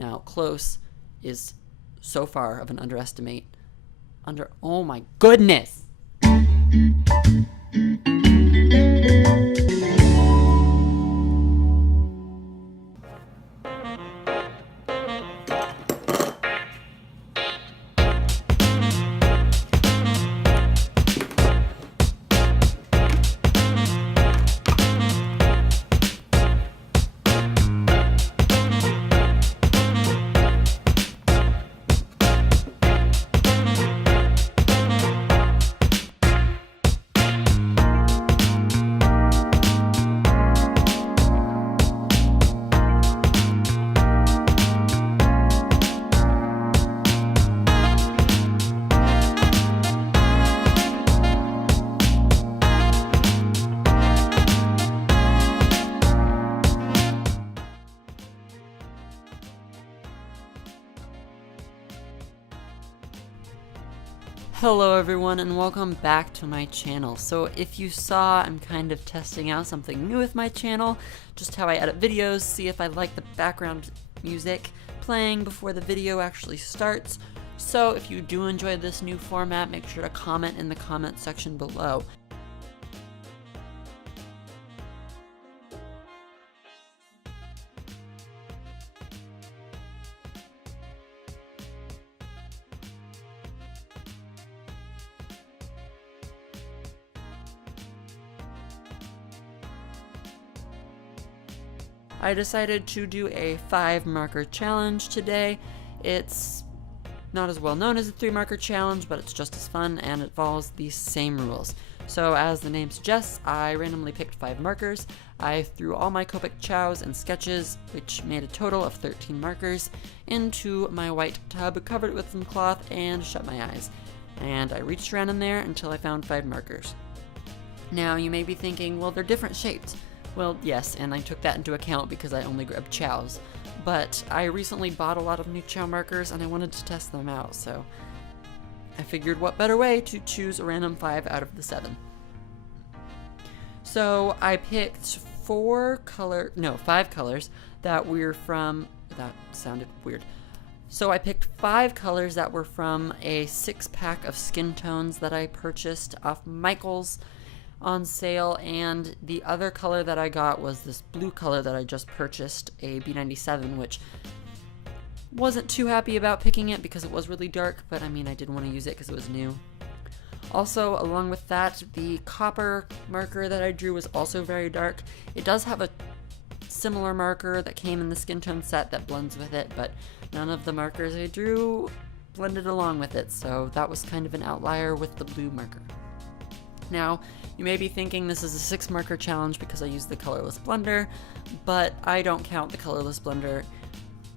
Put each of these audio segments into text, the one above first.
Now, close is so far of an underestimate. Oh my goodness! Hello everyone and welcome back to my channel. So if you saw, I'm kind of testing out something new with my channel, just how I edit videos, see if I like the background music playing before the video actually starts. So if you do enjoy this new format, make sure to comment in the comment section below. I decided to do a 5 marker challenge today. It's not as well known as a 3 marker challenge, but it's just as fun and it follows the same rules. So as the name suggests, I randomly picked 5 markers. I threw all my Copic chows and sketches, which made a total of 13 markers, into my white tub, covered it with some cloth, and shut my eyes. And I reached around in there until I found 5 markers. Now you may be thinking, well, they're different shapes. Well, yes, and I took that into account because I only grabbed chows. But I recently bought a lot of new chow markers and I wanted to test them out, so I figured what better way to choose a random 5 out of the 7. So I picked 5 colors that were from, that sounded weird. So I picked 5 colors that were from a 6-pack of skin tones that I purchased off Michael's on sale, and the other color that I got was this blue color that I just purchased, a B97, which wasn't too happy about picking it because it was really dark, but I mean I did want to use it because it was new. Also, along with that, the copper marker that I drew was also very dark. It does have a similar marker that came in the skin tone set that blends with it, but none of the markers I drew blended along with it, so that was kind of an outlier with the blue marker. Now, you may be thinking this is a 6 marker challenge because I used the colorless blender, but I don't count the colorless blender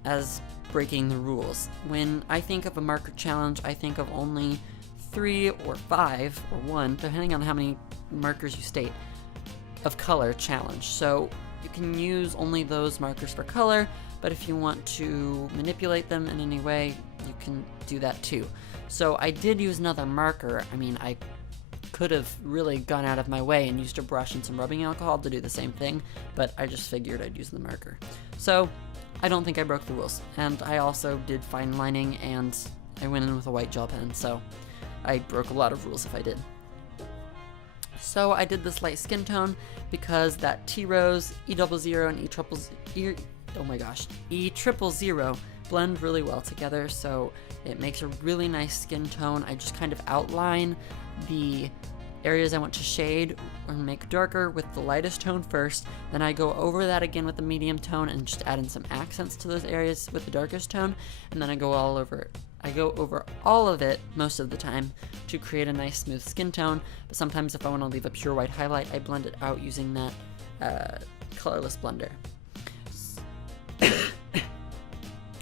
as breaking the rules. When I think of a marker challenge, I think of only 3 or 5 or 1, depending on how many markers you state, of color challenge. So you can use only those markers for color, but if you want to manipulate them in any way, you can do that too. So I did use another marker. I mean, I could have really gone out of my way and used a brush and some rubbing alcohol to do the same thing, but I just figured I'd use the marker. So I don't think I broke the rules, and I also did fine lining and I went in with a white gel pen, so I broke a lot of rules if I did. So I did this light skin tone because that T rose, E00, and E000 blend really well together, so it makes a really nice skin tone. I just kind of outline the areas I want to shade or make darker with the lightest tone first, then I go over that again with the medium tone and just add in some accents to those areas with the darkest tone, and then I go over all of it most of the time to create a nice smooth skin tone, but sometimes if I want to leave a pure white highlight, I blend it out using that colorless blender.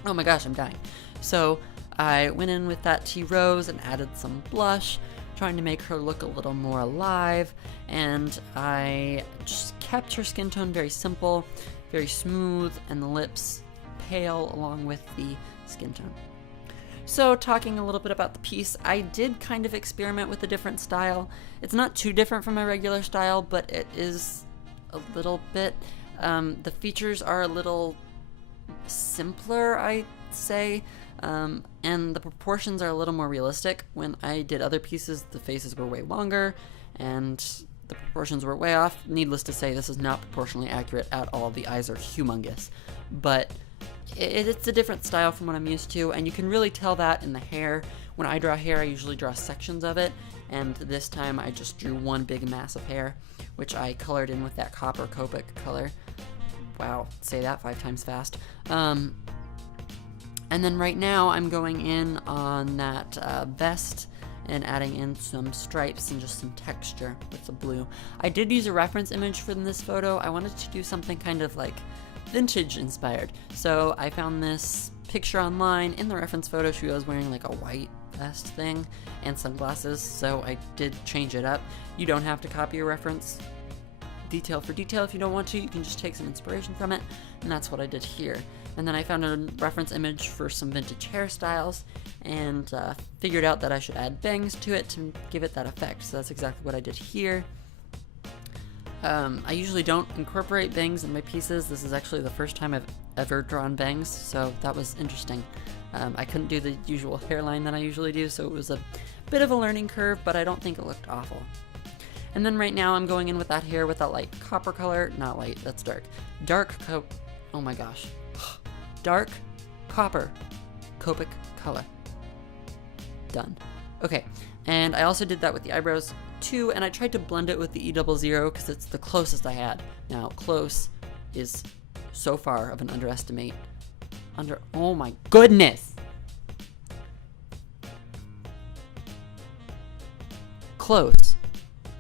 Oh my gosh, I'm dying. So I went in with that T Rose and added some blush, trying to make her look a little more alive, and I just kept her skin tone very simple, very smooth, and the lips pale along with the skin tone. So talking a little bit about the piece, I did kind of experiment with a different style. It's not too different from my regular style, but it is a little bit. The features are a little simpler, I'd say, and the proportions are a little more realistic. When I did other pieces, the faces were way longer, and the proportions were way off. Needless to say, this is not proportionally accurate at all. The eyes are humongous, but it's a different style from what I'm used to, and you can really tell that in the hair. When I draw hair, I usually draw sections of it, and this time I just drew one big mass of hair, which I colored in with that copper Copic color. Wow, say that 5 times fast. And then right now I'm going in on that vest and adding in some stripes and just some texture with the blue. I did use a reference image for this photo. I wanted to do something kind of like vintage inspired. So I found this picture online. In the reference photo, she was wearing like a white vest thing and sunglasses, so I did change it up. You don't have to copy a reference detail for detail if you don't want to. You can just take some inspiration from it, and that's what I did here. And then I found a reference image for some vintage hairstyles and figured out that I should add bangs to it to give it that effect. So that's exactly what I did here. I usually don't incorporate bangs in my pieces. This is actually the first time I've ever drawn bangs, so that was interesting. I couldn't do the usual hairline that I usually do, so it was a bit of a learning curve, but I don't think it looked awful. And then right now I'm going in with that hair with that light copper color. Not light, that's dark. Oh my gosh. Dark copper Copic color. Done. Okay, and I also did that with the eyebrows too, and I tried to blend it with the E00 because it's the closest I had. Now, close is so far of an underestimate. Oh my goodness! Close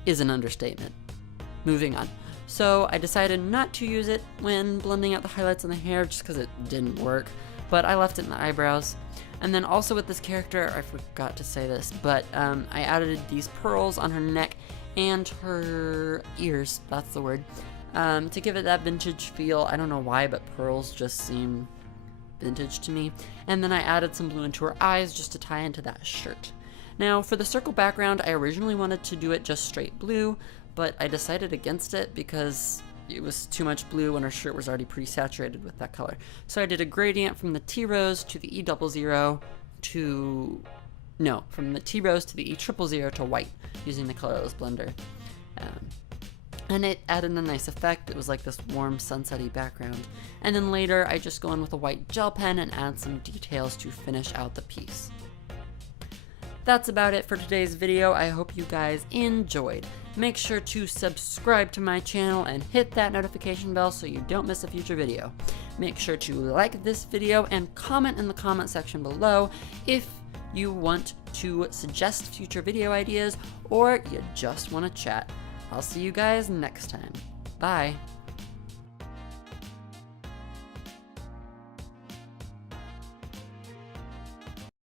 is an understatement. Moving on. So I decided not to use it when blending out the highlights in the hair just because it didn't work, but I left it in the eyebrows. And then also with this character, I forgot to say this, but I added these pearls on her neck and her ears, that's the word, to give it that vintage feel. I don't know why, but pearls just seem vintage to me. And then I added some blue into her eyes just to tie into that shirt. Now for the circle background, I originally wanted to do it just straight blue, but I decided against it because it was too much blue when her shirt was already pretty saturated with that color. So I did a gradient from the T-rose to the E00 to... No, from the T-rose to the E000 to white using the colorless blender. And it added a nice effect. It was like this warm sunsetty background. And then later I just go in with a white gel pen and add some details to finish out the piece. That's about it for today's video. I hope you guys enjoyed. Make sure to subscribe to my channel and hit that notification bell so you don't miss a future video. Make sure to like this video and comment in the comment section below if you want to suggest future video ideas or you just want to chat. I'll see you guys next time. Bye.